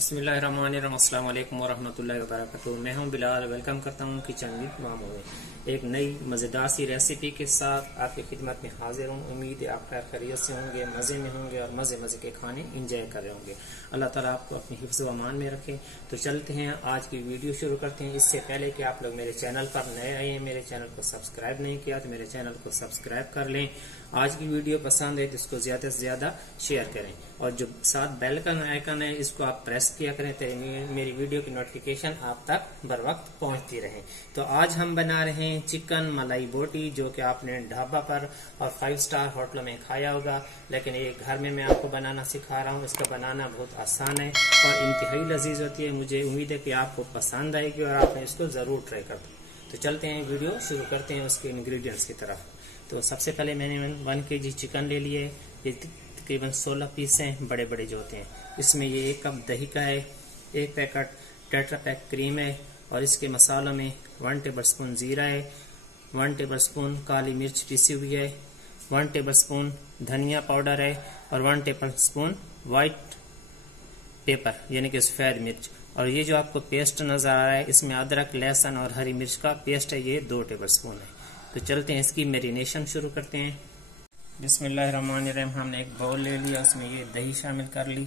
बिस्मिल्लाहिर्रहमानिर्रहीम। अस्सलाम वालेकुम वरहमतुल्लाहि वबरकातुहू। मैं हूं बिलाल, वेलकम करता हूं किचन विद मामू में एक नई मज़ेदार सी रेसिपी के साथ आपकी खिदमत में हाजिर हूं। उम्मीद है आप खैर खैरियत से होंगे, मज़े में होंगे और मज़े मज़े के खाने इंजॉय कर रहे होंगे। अल्लाह ताला आपको अपनी हिफ्ज़ व अमान में रखे। तो चलते हैं, आज की वीडियो शुरू करते हैं। इससे पहले कि आप लोग मेरे चैनल पर नए आए हैं, मेरे चैनल को सब्सक्राइब नहीं किया तो मेरे चैनल को सब्सक्राइब कर लें। आज की वीडियो पसंद है तो इसको ज्यादा से ज्यादा शेयर करें और जो साथ बेल का आइकन है इसको आप प्रेस किया करें तो मेरी वीडियो की नोटिफिकेशन आप तक बर वक्त पहुंचती रहे। तो आज हम बना रहे हैं चिकन मलाई बोटी, जो कि आपने ढाबा पर और 5 स्टार होटलों में खाया होगा, लेकिन ये घर में मैं आपको बनाना सिखा रहा हूँ। इसका बनाना बहुत आसान है और इंतहाई लजीज होती है। मुझे उम्मीद है कि आपको पसंद आएगी और आपने इसको जरूर ट्राई कर दो। तो चलते हैं, वीडियो शुरू करते हैं उसके इंग्रेडिएंट्स की तरफ। तो सबसे पहले मैंने 1 kg चिकन ले लिए। ये तकरीबन 16 पीस हैं, बड़े बड़े जो होते हैं। इसमें ये 1 कप दही का है, 1 पैकेट टेट्रा पैक क्रीम है और इसके मसालों में 1 टेबलस्पून जीरा है, 1 टेबलस्पून काली मिर्च पीसी हुई है, 1 टेबलस्पून धनिया पाउडर है और 1 टेबलस्पून वाइट पेपर यानी कि सफेद मिर्च। और ये जो आपको पेस्ट नजर आ रहा है इसमें अदरक, लहसुन और हरी मिर्च का पेस्ट है, ये 2 टेबलस्पून है। तो चलते हैं, इसकी मैरिनेशन शुरू करते हैं। बिस्मिल्लाहिर्रहमानिर्रहीम। हमने एक बाउल ले लिया, उसमें ये दही शामिल कर ली।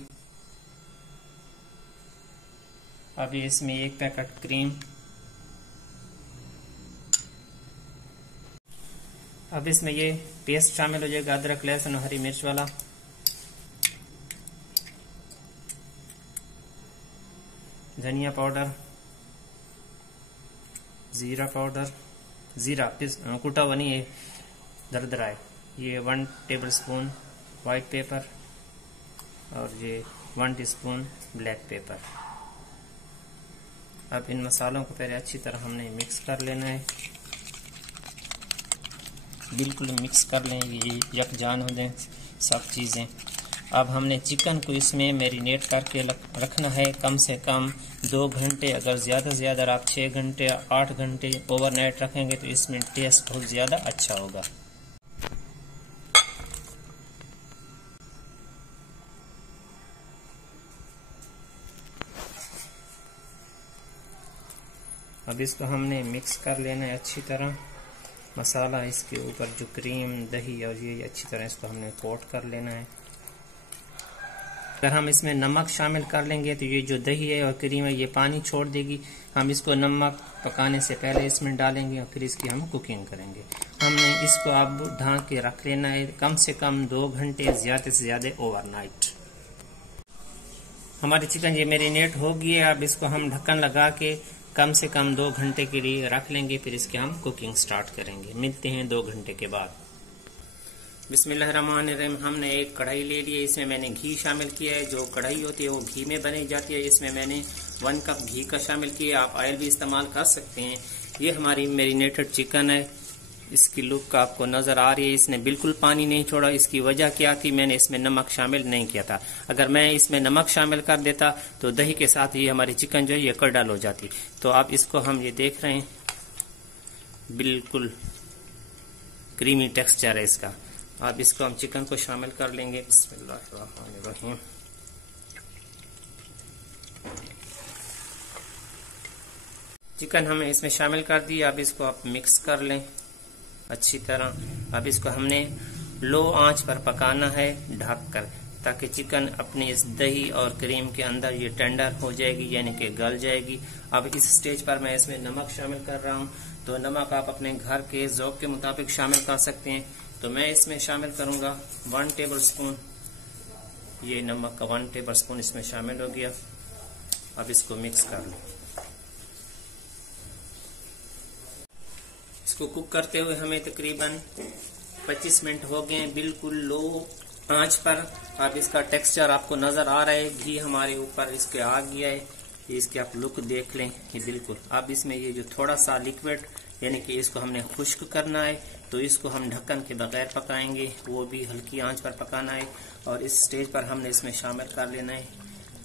अब ये इसमें 1 पैकेट क्रीम, अब इसमें ये पेस्ट शामिल हो जाएगा अदरक, लहसुन और हरी मिर्च वाला। धनिया पाउडर, जीरा पाउडर, जीरा कुटा हुआ नहीं है, दरदरा है। ये 1 टेबलस्पून वाइट पेपर और ये 1 टीस्पून ब्लैक पेपर। अब इन मसालों को पहले अच्छी तरह हमने मिक्स कर लेना है, बिल्कुल मिक्स कर लें, ये यकजान हो जाए सब चीज़ें। अब हमने चिकन को इसमें मैरिनेट करके रखना है कम से कम 2 घंटे। अगर ज़्यादा से ज़्यादा आप 6 घंटे 8 घंटे ओवरनाइट रखेंगे तो इसमें टेस्ट बहुत ज़्यादा अच्छा होगा। अब इसको हमने मिक्स कर लेना है अच्छी तरह। मसाला इसके ऊपर जो क्रीम, दही और ये अच्छी तरह इसको हमने कोट कर लेना है। अगर हम इसमें नमक शामिल कर लेंगे तो ये जो दही है और क्रीम है ये पानी छोड़ देगी। हम इसको नमक पकाने से पहले इसमें डालेंगे और फिर इसकी हम कुकिंग करेंगे। हमने इसको अब ढक के रख लेना है कम से कम 2 घंटे, ज्यादा से ज्यादा ओवरनाइट। हमारी चिकन ये मैरिनेट हो गई है। अब इसको हम ढक्कन लगा के कम से कम 2 घंटे के लिए रख लेंगे, फिर इसके हम कुकिंग स्टार्ट करेंगे। मिलते हैं 2 घंटे के बाद। बिस्मिल्लाहिर्रहमानिर्रहीम। हमने एक कढ़ाई ले ली है, इसमें मैंने घी शामिल किया है। जो कढ़ाई होती है वो घी में बनी जाती है। इसमें मैंने 1 कप घी का शामिल किया, आप ऑयल भी इस्तेमाल कर सकते हैं। ये हमारी मैरिनेटेड चिकन है, इसकी लुक आपको नजर आ रही है। इसने बिल्कुल पानी नहीं छोड़ा। इसकी वजह क्या थी, मैंने इसमें नमक शामिल नहीं किया था। अगर मैं इसमें नमक शामिल कर देता तो दही के साथ ही हमारी चिकन जो है ये कड़ल हो जाती। तो आप इसको हम ये देख रहे हैं, बिल्कुल क्रीमी टेक्सचर है इसका। अब इसको हम चिकन को शामिल कर लेंगे। बिस्मिल्लाहिर्रहमानिर्रहीम। चिकन हमें इसमें शामिल कर दिया। अब इसको आप मिक्स कर लें अच्छी तरह। अब इसको हमने लो आंच पर पकाना है ढक कर, ताकि चिकन अपनी इस दही और क्रीम के अंदर ये टेंडर हो जाएगी, यानी कि गल जाएगी। अब इस स्टेज पर मैं इसमें नमक शामिल कर रहा हूँ। तो नमक आप अपने घर के ज़ौक़ के मुताबिक शामिल कर सकते हैं। तो मैं इसमें शामिल करूंगा 1 टेबलस्पून। ये नमक का 1 टेबलस्पून इसमें शामिल हो गया। अब इसको मिक्स कर लो। इसको कुक करते हुए हमें तकरीबन 25 मिनट हो गए, बिल्कुल लो आंच पर। अब इसका टेक्सचर आपको नजर आ रहा है, घी हमारे ऊपर इसके आ गया है। इसके आप लुक देख लें, ये बिल्कुल। अब इसमें ये जो थोड़ा सा लिक्विड यानी कि इसको हमने खुश्क करना है, तो इसको हम ढक्कन के बगैर पकाएंगे, वो भी हल्की आंच पर पकाना है। और इस स्टेज पर हमने इसमें शामिल कर लेना है,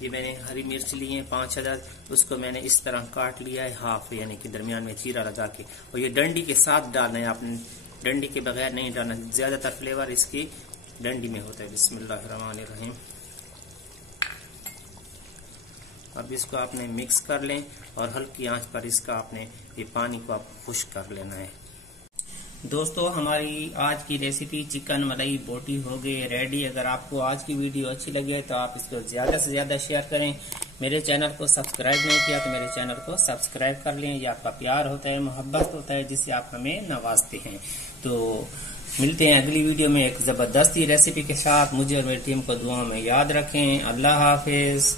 ये मैंने हरी मिर्च ली है 5 अदद, उसको मैंने इस तरह काट लिया है हाफ, यानी कि दरमियान में चीरा लगा के। और ये डंडी के साथ डालना है, आपने डंडी के बगैर नहीं डालना। ज्यादातर फ्लेवर इसकी डंडी में होता है। बिस्मिल्लाहिर्रहमानिर्रहीम। अब इसको आपने मिक्स कर लें और हल्की आंच पर इसका आपने ये पानी को आप खुश्क कर लेना है। दोस्तों, हमारी आज की रेसिपी चिकन मलाई बोटी हो गई रेडी। अगर आपको आज की वीडियो अच्छी लगे तो आप इसको ज्यादा से ज्यादा शेयर करें। मेरे चैनल को सब्सक्राइब नहीं किया तो मेरे चैनल को सब्सक्राइब कर लें। ये आपका प्यार होता है, मोहब्बत होता है, जिससे आप हमें नवाजते हैं। तो मिलते हैं अगली वीडियो में एक जबरदस्ती रेसिपी के साथ। मुझे और मेरी टीम को दुआ में याद रखें। अल्लाह हाफिज।